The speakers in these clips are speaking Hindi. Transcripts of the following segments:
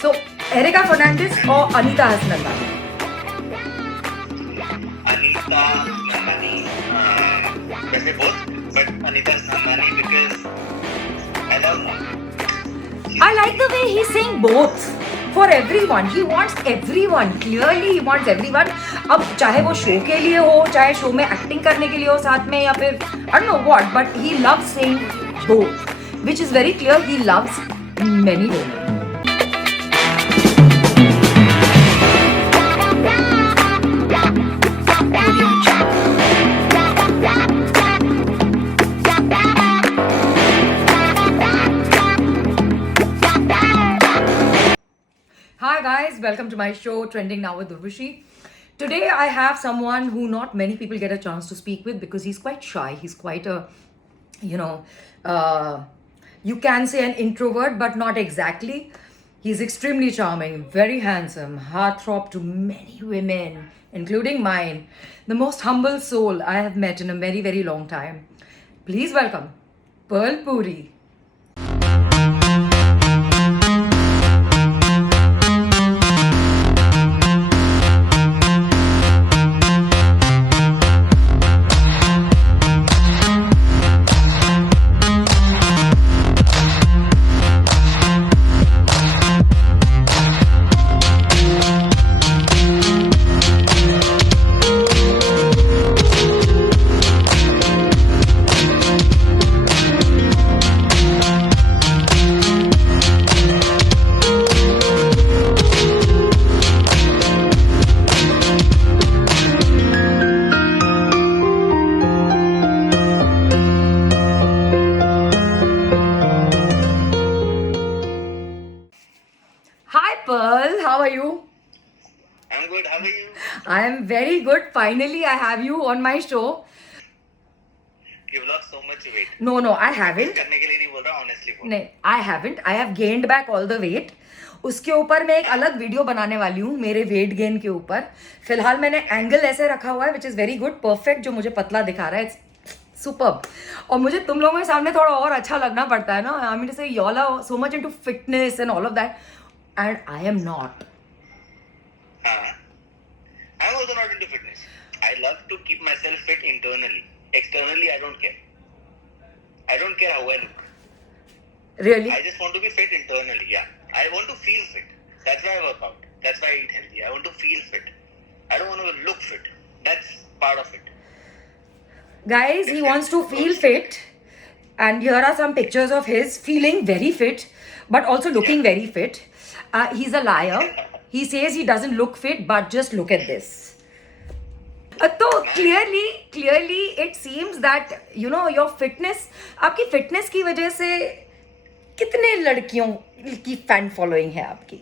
So, Erica Fernandez or Anita Hasnandani? Anita Hasnandani, वैसे both, but Anita Hasnandani because I love her. I like the way he's saying both. For everyone, he wants everyone. Clearly, he wants everyone. अब चाहे वो शो के लिए हो, चाहे शो में एक्टिंग करने के लिए हो साथ में, या फिर I don't know what, but he loves saying both, which is very clear. He loves many women. Hi guys, welcome to my show Trending Now with Urvashi. Today I have someone who not many people get a chance to speak with because he's quite shy. He's quite a, you can say an introvert, but not exactly. He's extremely charming, very handsome, heartthrob to many women, including mine. The most humble soul I have met in a very, very long time. Please welcome Pearl Puri. Hi Pearl, how are you? I'm good. How are you? I am very good. Finally, I have you on my show. You've lost so much weight. No, I haven't. करने के लिए नहीं बोल रहा, honestly बोल. नहीं, I haven't. I have gained back all the weight. उसके ऊपर मैं एक अलग वीडियो बनाने वाली हूँ मेरे वेट गेन के ऊपर. फिलहाल मैंने एंगल ऐसे रखा हुआ है which is very good, perfect, जो मुझे पतला दिखा रहा है. It's superb. और मुझे तुम लोगों के सामने थोड़ा और अच्छा लगना पड़ता है ना. I mean to say you all are so much into fitness and all of that, and I am not. I'm also not into fitness. I love to keep myself fit internally. Externally, I don't care. I don't care how I look. Really? I just want to be fit internally, yeah. I want to feel fit. That's why I work out. That's why I eat healthy. I want to feel fit. I don't want to look fit. That's part of it. Guys, he wants to feel fit, and here are some pictures of his feeling very fit, but also looking very fit. He's a liar. He says he doesn't look fit, but just look at this. तो clearly it seems that your fitness, आपकी fitness की वजह से कितने लड़कियों की fan following है आपकी?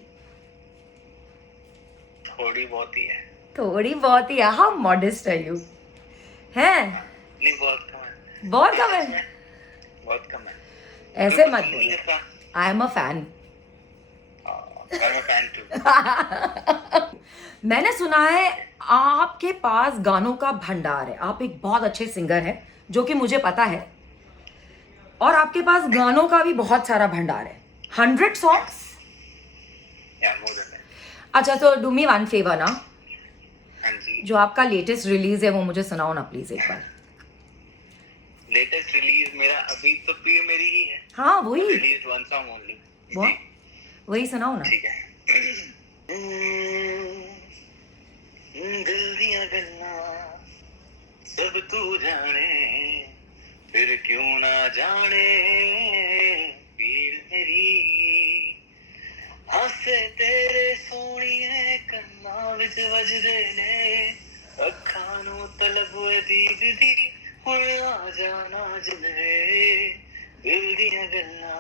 थोड़ी बहुत ही है. थोड़ी बहुत ही है. How modest are you? हैं? नहीं, बहुत कम है. बहुत कम है. बहुत कम है. ऐसे मत नहीं बोलो. करता. I am a fan. I'm a fan too. मैंने सुना है आपके पास गानों का भंडार है. आप एक बहुत अच्छे सिंगर हैं, जो कि मुझे पता है, और आपके पास गानों का भी बहुत सारा भंडार है. 100 songs? Yeah, more than that. अच्छा, तो डू मी वन फेवर ना. हाँ जी. जो आपका लेटेस्ट रिलीज है वो मुझे सुनाओ ना प्लीज एक बार. लेटेस्ट रिलीज मेरा अभी तो पीर मेरी ही है. हाँ, वही रिलीज वन सॉन्ग ओनली. वही सुनाओ ना. ठीक है. दिल दिया गल्ला सब तू जाने, फिर क्यों ना जाने पीर मेरी. हासे तेरे सोनी है कन्ना विच वजदे ने, अखां नू तलब दीद दी हुण आ जाना जिले. दिल दिया गल्ला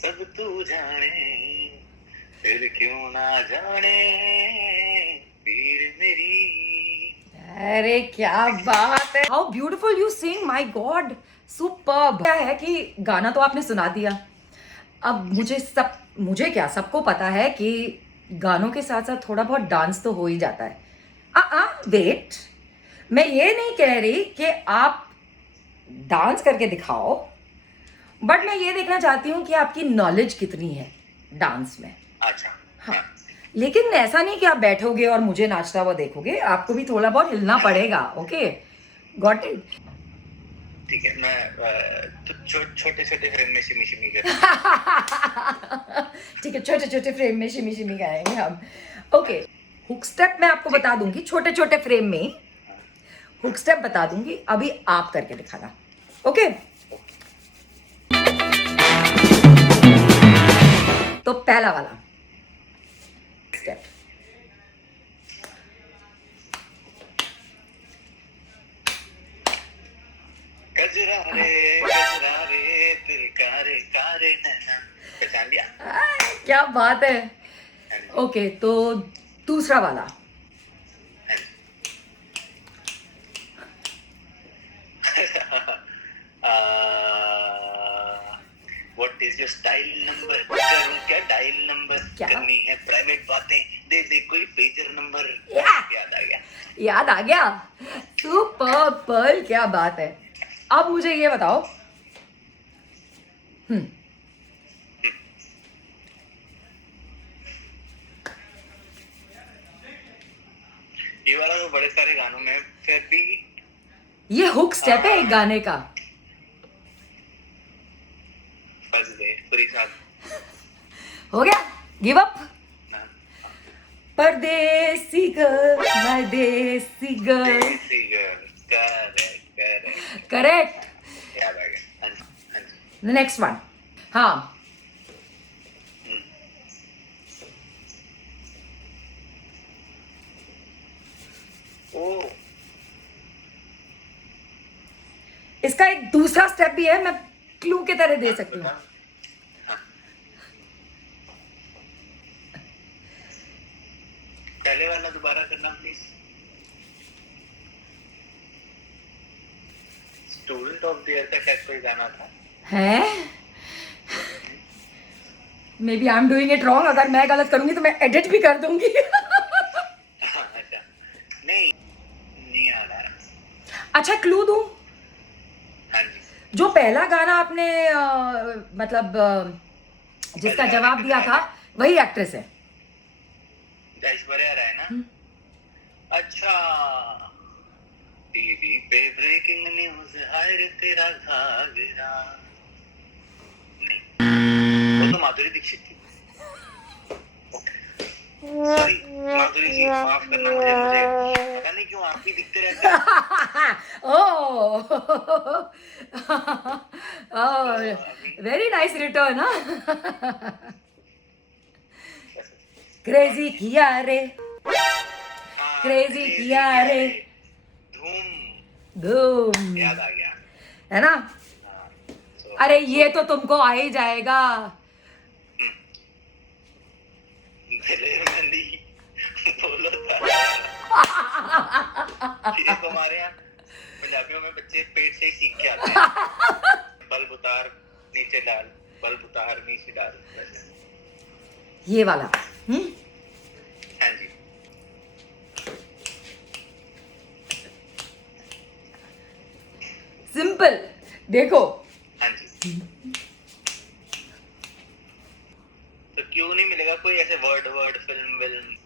सब तू जाने, फिर क्यों ना जाने पीर मेरी. अरे क्या बात है. How beautiful you sing. My God, superb. क्या है कि गाना तो आपने सुना दिया. अब मुझे क्या, सबको पता है कि गानों के साथ साथ थोड़ा बहुत डांस तो हो ही जाता है. वेट, मैं ये नहीं कह रही कि आप डांस करके दिखाओ, बट मैं ये देखना चाहती हूँ कि आपकी नॉलेज कितनी है डांस में. अच्छा हाँ, लेकिन ऐसा नहीं कि आप बैठोगे और मुझे नाचता हुआ देखोगे, आपको भी थोड़ा बहुत हिलना पड़ेगा. Okay, got it. ठीक है, मैं तो छोटे छोटे फ्रेम में शिमी शिमी कर. ठीक है, छोटे छोटे फ्रेम में शिमी शिमी गाएंगे हम. ओके, हुक स्टेप मैं आपको बता दूंगी, छोटे छोटे फ्रेम में हुक स्टेप बता दूंगी, अभी आप करके दिखाना. ओके, तो पहला वाला स्टेप. गजरा रे दिल कारे कारे नैना. पहचान लिया. क्या बात है. ओके, तो दूसरा वाला. What is your style number. करूं क्या डायल नंबर. क्या? करनी है प्राइवेट बातें, दे दे कोई पेजर नंबर. या! याद आ गया. याद आ गया. सुपर पर्ल, क्या बात है. अब मुझे ये बताओ. ये वाला तो बड़े सारे गानों में फिर भी ये हुक स्टेप है एक गाने का. फंस गए पूरी साथ. हो गया, गिव अप. हाँ. परदेसी गर्ल, माय देसी गर्ल. देसी गर्ल. Correct correct. करेक्ट. याद आ गया. हाँ जी, हाँ जी. Next one. हाँ, ओ इसका एक दूसरा स्टेप भी है, मैं क्लू के तरह दे सकती हूँ. हाँ. पहले वाला दोबारा करना please. Student of the year का शायद कोई गाना था. है, maybe I am doing it wrong. अगर मैं गलत करूंगी तो मैं एडिट भी कर दूंगी. अच्छा. नहीं नहीं याद आ रहा. अच्छा, क्लू दूं. हाँ जी. जो पहला गाना आपने मतलब जिसका जवाब दिया था, वही एक्ट्रेस है. ऐश्वर्या राय ना. अच्छा. टीवी पे ब्रेकिंग न्यूज, हाय रे तेरा घाघरा. नहीं, वो तो माधुरी दीक्षित थी. सॉरी माधुरी जी, माफ करना मुझे. पता नहीं क्यों आप भी दिखते रहते हैं. ओह, वेरी नाइस रिटर्न. क्रेजी किया रे, हाँ, क्रेजी किया रे, धूम. धूम. याद आ गया. है ना. हाँ, so, अरे ये तो तुमको आ ही जाएगा. मैंने बोला था. ये तुम्हारे यहाँ पंजाबियों में बच्चे पेट से ही सीख के आते हैं. बल्ब उतार नीचे डाल, बल्ब उतार नीचे डाल. ये वाला. हाँ जी. सिंपल, देखो. हाँ जी. तो क्यों नहीं मिलेगा कोई ऐसे वर्ड वर्ड फिल्म विल्म.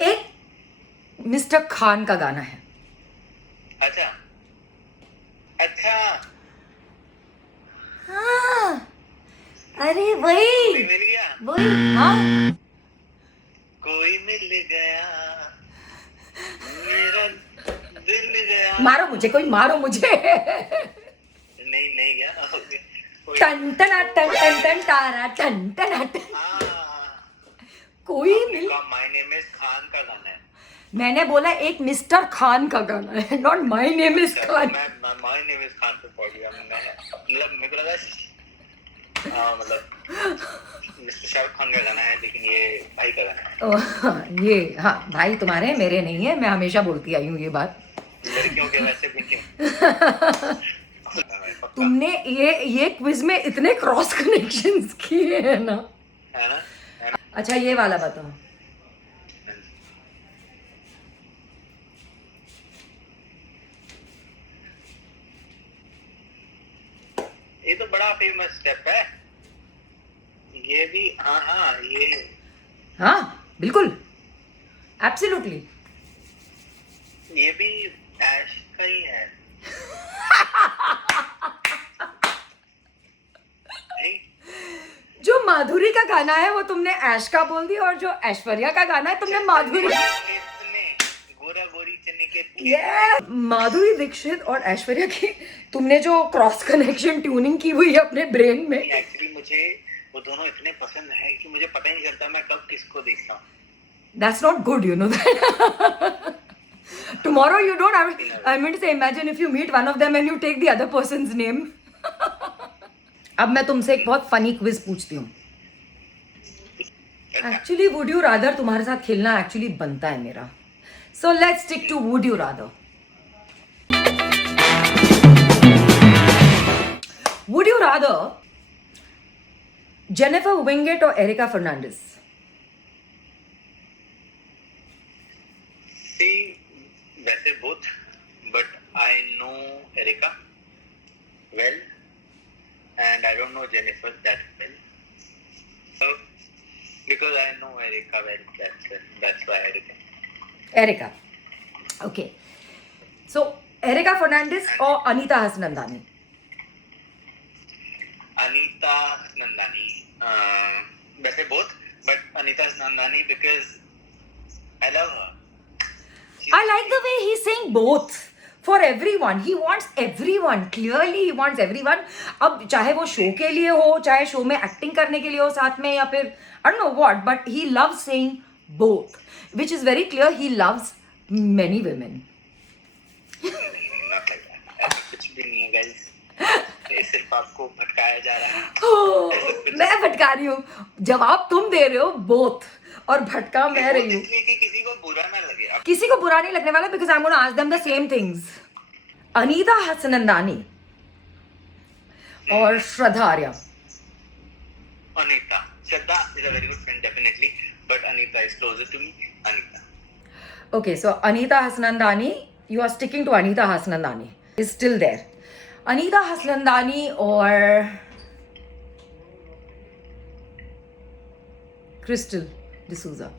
एक मिस्टर खान का गाना है. अच्छा अच्छा. हाँ, अरे कोई वही मिल गया. वही. हाँ, कोई मिल गया, मेरा दिल गया. मारो मुझे, कोई मारो मुझे. नहीं नहीं गया. कोई. टन टना टन टन टन तारा टन टना टन. कोई मिल. माय नेम इज खान का गाना है. मैंने बोला एक मिस्टर खान का गाना है, not my name is Khan. मैं माय नेम इज खान पे पढ़ गया. मैं मतलब मेरे को लगा मतलब मिस्टर शाहरुख खान का गाना है, लेकिन ये भाई का गाना है. ओह, ये हाँ, भाई तुम्हारे हैं, मेरे नहीं है. मैं हमेशा बोलती आई हूँ ये बात. लड़कियों के वैसे भी क्यों. तुमने ये क्विज में इतने क्रॉस कनेक्शंस किए हैं ना. है ना. अच्छा, ये वाला बताओ. ये तो बड़ा फेमस स्टेप है. ये भी हाँ ये हाँ बिल्कुल, एब्सोल्युटली. ये भी ऐश का ही है नहीं? जो माधुरी का गाना है वो तुमने ऐश का बोल दिया, और जो ऐश्वर्या का गाना है तुमने माधुरी. इसने गोरा गोरी चने के Yeah! माधुरी दीक्षित और ऐश्वर्या की तुमने जो क्रॉस कनेक्शन ट्यूनिंग की हुई है अपने ब्रेन में. एक्चुअली मुझे वो दोनों इतने पसंद है कि मुझे पता ही नहीं चलता मैं कब किसको देखता हूँ. That's not good, you know that. Tomorrow you don't have. I mean to say, imagine if you meet one of them and you take the other person's name. अब मैं तुमसे एक बहुत फनी क्विज पूछती हूँ. एक्चुअली वुड यू रादर तुम्हारे साथ खेलना एक्चुअली बनता है मेरा. So let's stick to would you rather. Would you rather Jennifer Winget और एरिका फर्नांडिस? See, वैसे both, but I know Erika well, and I don't know Jennifer that well. So, because I know Erika well, that's why Erika. Erika. Okay. So Erika Fernandes और अनीता हसनंदानी? Anita Nandani. वैसे both, but Anita Nandani because I love her. I like the way he's saying both for everyone. He wants everyone. Clearly, he wants everyone. अब चाहे वो शो के लिए हो, चाहे शो में एक्टिंग करने के लिए हो साथ में, या फिर I don't know what, but he loves saying both, which is very clear. He loves many women. Not like that. ऐसा कुछ भी नहीं है guys. ये सिर्फ आपको भटकाया जा रहा है. Oh, मैं भटका रही हूँ. जवाब तुम दे रहे हो both, और भटका मैं रही हूँ. इसलिए कि किसी को बुरा ना लगे. किसी को बुरा नहीं लगने वाला, because I'm going to ask them the same things. Anita Hasnandani और श्रद्धा Arya? Anita. Shraddha is a very good friend, definitely, but Anita is closer to me. Anita. Okay, so Anita Hasnandani, you are sticking to Anita Hasnandani. Is still there. Anita Hasnandani or Crystal D'Souza?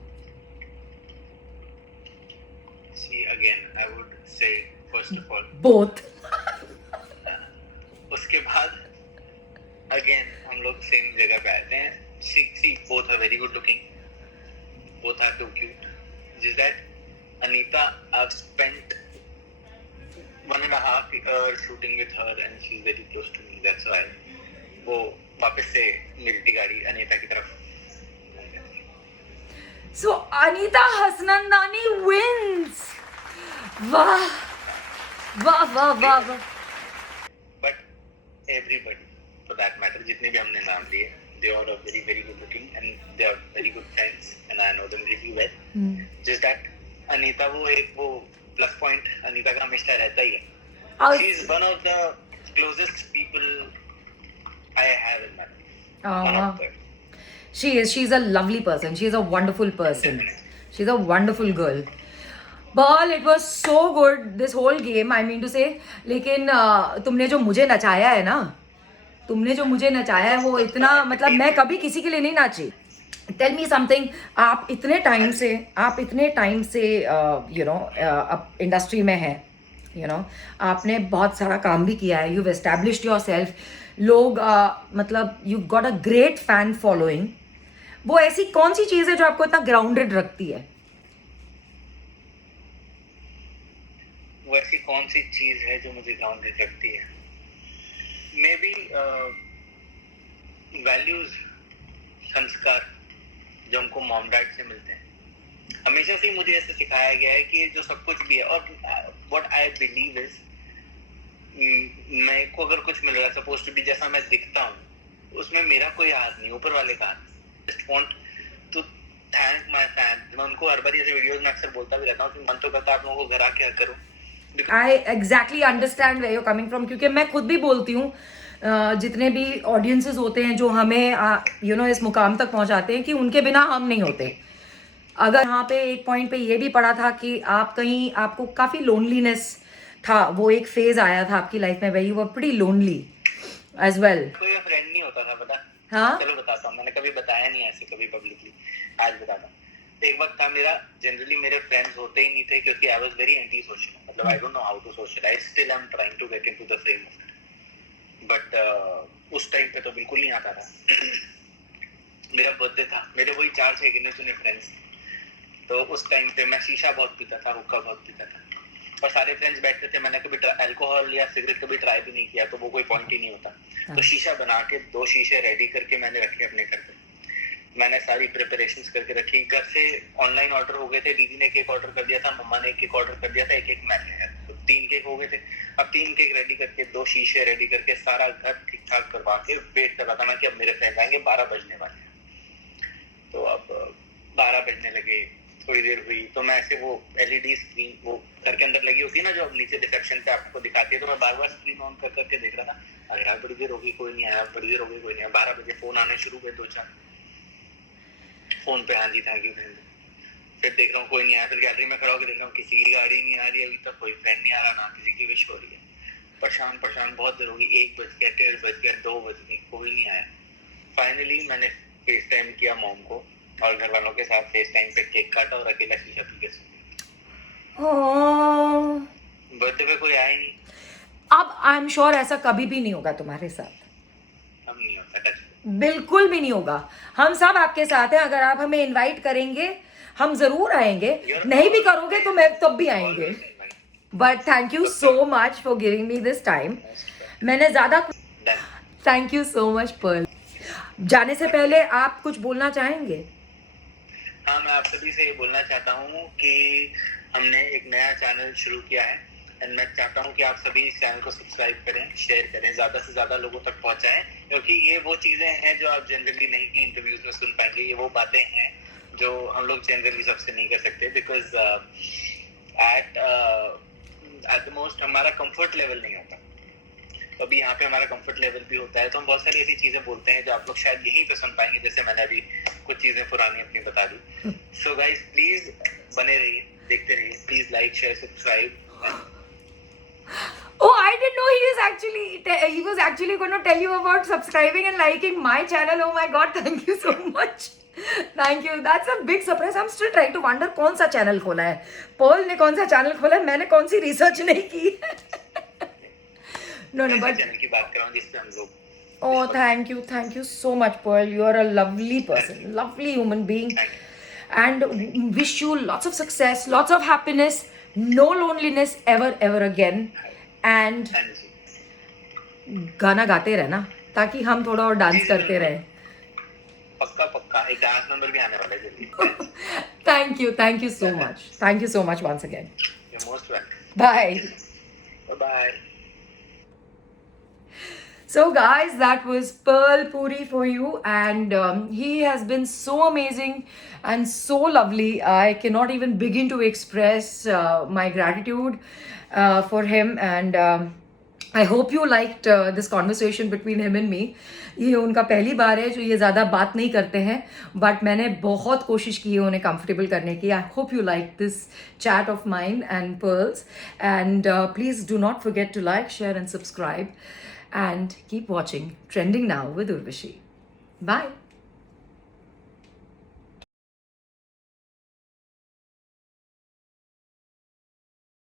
See, again, I would say, first of all, Both. उसके बाद, again, हम लोग same जगह पे आते हैं. See, both are very good looking. Both are too cute. Just that Anita, I've spent 1.5 years shooting with her, and she's very close to me. That's why वो वापस से मिलती गाड़ी अनीता की तरफ. So Anita Hasnandani wins. Wow. Wow, wow, wow, wow. But everybody, for that matter, जितने भी हमने नाम लिए, they all are very, very good looking, and they are very good friends, and I know them really well. Just that Anita वो plus point Anita का हमेशा रहता ही है. She is one of the closest people I have in my life. One of them. She is. She's a lovely person. She's a wonderful person. She's a wonderful girl. Ball, it was so good this whole game. I mean to say, लेकिन तुमने जो मुझे नचाया है ना, तुमने जो मुझे नचाया है वो इतना, मतलब मैं कभी किसी के लिए नहीं नाची. Tell me something. आप इतने टाइम से यू नो अब इंडस्ट्री में हैं, यू नो आपने बहुत सारा काम भी किया है. You established your self. लोग मतलब you got a great fan following. वो ऐसी कौन सी चीज़ है जो आपको इतना ग्राउंडेड रखती है? वो ऐसी कौन सी चीज है जो मुझे ग्राउंडेड रखती है? मे बी वैल्यूज, संस्कार जो हमको मॉम डैड से मिलते हैं. हमेशा से मुझे ऐसे सिखाया गया है कि जो सब कुछ भी है, और व्हाट आई बिलीव इज, मेरे को अगर कुछ मिल रहा है, सपोज टू बी जैसा मैं दिखता हूँ, उसमें मेरा कोई हाथ नहीं, ऊपर वाले का हाथ. Just want to thank my fans. मैं उनको हर बार ऐसे वीडियोस में अक्सर बोलता भी रहता हूँ कि मन तो करता है आप लोगों को घर आके हक करूँ. I exactly understand where you coming from, क्योंकि मैं खुद भी बोलती हूँ जितने भी ऑडियंसेस होते हैं जो हमें यू नो इस मुकाम तक पहुँचाते हैं कि उनके बिना हम नहीं होते. अगर यहाँ पे एक पॉइंट पे ये भी पढ़ा था कि आप कहीं आपको काफ़ी लोनलीनेस था, वो एक फेज आया था आपकी लाइफ में, where you were pretty lonely as well. कोई फ्रेंड नहीं होता था, पता हाँ चलो बताता हूँ, मैंने कभी बताया नहीं ऐसे कभी पब्लिकली, आज बताता हूँ। एक वक्त था मेरा, जनरली मेरे फ्रेंड्स होते ही नहीं थे क्योंकि I was very anti social, मतलब I don't know how to socialise, still I am trying to get into the frame of it, but उस टाइम पे तो बिल्कुल नहीं आता था। मेरा बर्थडे था, मेरे वही 4-6 गिने चुने फ्रेंड्स, तो उस टाइम पे मैं शीशा बहुत पीता था, हुक्का बहुत पीता था, और सारे फ्रेंड्स बैठते थे। मैंने कभी अल्कोहल या सिगरेट कभी ट्राई भी नहीं किया, तो वो कोई पॉइंट ही नहीं होता। तो शीशा बना के 2 शीशे रेडी करके मैंने रखे अपने घर पे, मैंने सारी प्रिपरेशंस करके रखी। घर से ऑनलाइन ऑर्डर हो गए थे, दीदी ने केक ऑर्डर कर दिया था, मम्मा ने केक ऑर्डर कर दिया था, एक मैंने, तो 3 केक हो गए थे। अब 3 केक रेडी करके, 2 शीशे रेडी करके, सारा घर ठीक ठाक करवा के वेट कर रहा था मैं कि अब मेरे फ्रेंड आएंगे, 12 बजने वाले हैं। तो अब 12 बजने लगे, थोड़ी देर हुई, तो मैं ऐसे वो एलईडी स्क्रीन वो घर के अंदर लगी होती है ना, जो नीचे रिसेप्शन पे आपको दिखाती है, तो मैं बार बार स्क्रीन ऑन कर करके देख रहा था, अरे यार बड़ी देर होगी कोई नहीं आया, बड़ी देर हो गई कोई नहीं आया। 12 बजे फोन आने शुरू हुए 2-4, फोन पे हाँ जी थैंक यू, फिर देख रहा हूँ कोई नहीं आया, फिर गैलरी में खड़ा होकर देख रहा हूँ किसी की गाड़ी नहीं आ रही, अभी तक कोई फ्रेंड नहीं आ रहा, ना किसी की विश हो रही है। परेशान बहुत देर होगी, 1 बज गया, 1:30 बज गया, 2 बज गए, कोई नहीं आया। फाइनली मैंने फेस टाइम किया मॉम को, और घर वालों के साथ फेस टाइम पे केक काटा और अकेला शीशा पी के सो ओह, गया। बर्थडे पे कोई आया ही नहीं। अब आई एम श्योर ऐसा कभी भी नहीं होगा तुम्हारे साथ, अब नहीं होता टच। बिल्कुल भी नहीं होगा। हम सब आपके साथ हैं, अगर आप हमें इनवाइट करेंगे हम जरूर आएंगे, नहीं भी करोगे तो मैं तब भी आएंगे। But thank you so much for giving me this time. मैंने ज्यादा, thank you so much Pearl. जाने से पहले आप कुछ बोलना चाहेंगे? हाँ, मैं आप सभी से ये बोलना चाहता हूँ कि हमने एक नया चैनल शुरू किया है, एंड मैं चाहता हूँ कि आप सभी इस चैनल को सब्सक्राइब करें, शेयर करें, ज़्यादा से ज़्यादा लोगों तक पहुँचाएं, क्योंकि ये वो चीज़ें हैं जो आप जनरली नहीं इंटरव्यूज में सुन पाएंगे। ये वो बातें हैं जो हम लोग जनरली सबसे नहीं कर सकते, बिकॉज एट द मोस्ट हमारा कंफर्ट लेवल नहीं होता। तो अभी यहाँ पे हमारा कंफर्ट लेवल भी होता है, तो हम बहुत सारी ऐसी चीजें बोलते हैं जो आप लोग शायद यहीं पे सुन पाएंगे, जैसे मैंने अभी कुछ चीजें पुरानी अपनी बता दी। सो गाइस प्लीज बने रहिए, देखते रहिए, please like share subscribe. Oh, I didn't know he was actually going to tell you about subscribing and liking my channel. Oh my God, thank you so much. Thank you. That's a big surprise. I'm still trying to wonder कौन सा चैनल खोला है, पर्ल ने कौन सा चैनल खोला है, मैंने कौन सी रिसर्च नहीं की। No, ऐसे but चैनल की बात कर रहा हूँ जिससे हम लोग, oh, thank you so much, Pearl. You are a lovely person, lovely human being, and wish you lots of success, lots of happiness, no loneliness ever again, and हाँ जी, गाना गाते रहना ताकि हम थोड़ा और डांस करते रहें। पक्का एक डांस नंबर भी आने वाला है जल्दी। Thank you so much once again. You're most welcome. Bye. Bye. So guys, that was Pearl Puri for you, and he has been so amazing and so lovely. I cannot even begin to express my gratitude for him, and I hope you liked this conversation between him and me. ये उनका पहली बार है जो ये ज़्यादा बात नहीं करते हैं, बट मैंने बहुत कोशिश की है उन्हें कंफर्टेबल करने की. I hope you like this chat of mine and Pearl's, and please do not forget to like, share and subscribe, and keep watching Trending Now with Urvashi. Bye.